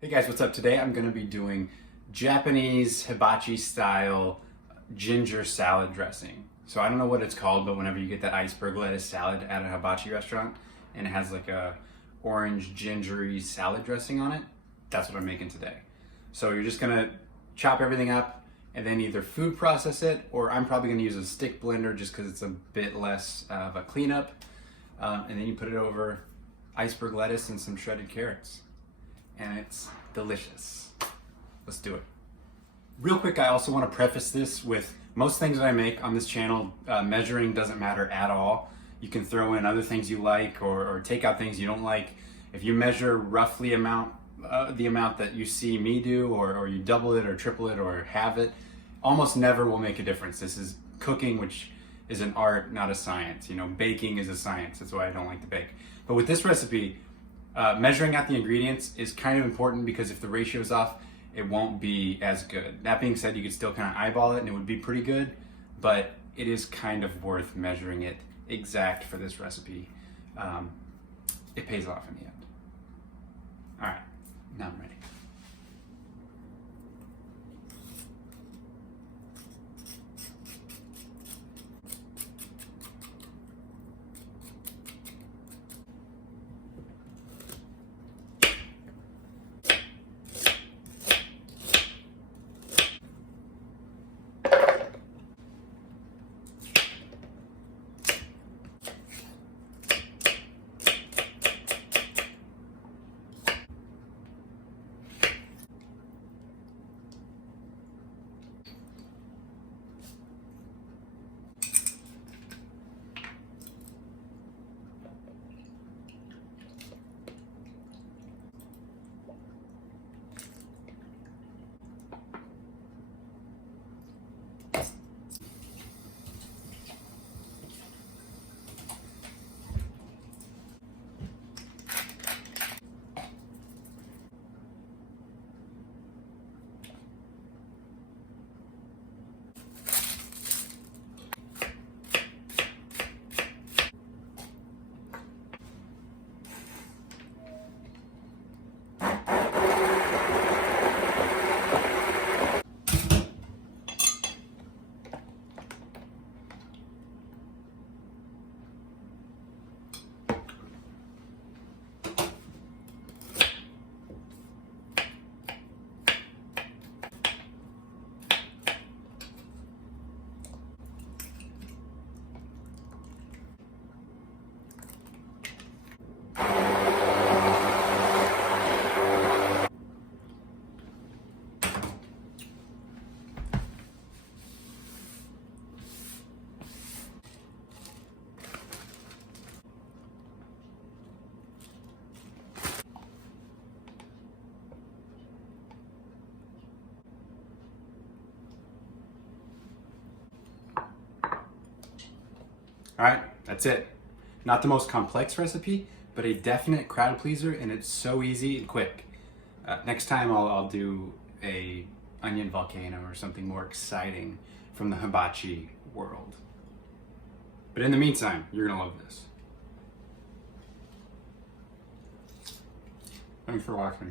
Hey guys, what's up? Today I'm going to be doing Japanese hibachi style ginger salad dressing. So I don't know what it's called, but whenever you get that iceberg lettuce salad at a hibachi restaurant and it has like a orange gingery salad dressing on it, that's what I'm making today. So you're just going to chop everything up and then either food process it, or I'm probably going to use a stick blender just because it's a bit less of a cleanup. And then you put it over iceberg lettuce and some shredded carrots. And it's delicious. Let's do it. Real quick, I also want to preface this with most things that I make on this channel, measuring doesn't matter at all. You can throw in other things you like or take out things you don't like. If you measure roughly the amount that you see me do, or you double it or triple it or halve it, almost never will make a difference. This is cooking, which is an art, not a science. You know, baking is a science. That's why I don't like to bake. But with this recipe, measuring out the ingredients is kind of important because if the ratio is off, it won't be as good. That being said, you could still kind of eyeball it and it would be pretty good, but it is kind of worth measuring it exact for this recipe. It pays off in the end. All right, now I'm ready. All right, that's it. Not the most complex recipe, but a definite crowd pleaser, and it's so easy and quick. Next time I'll do a onion volcano or something more exciting from the hibachi world. But in the meantime, you're gonna love this. Thanks for watching.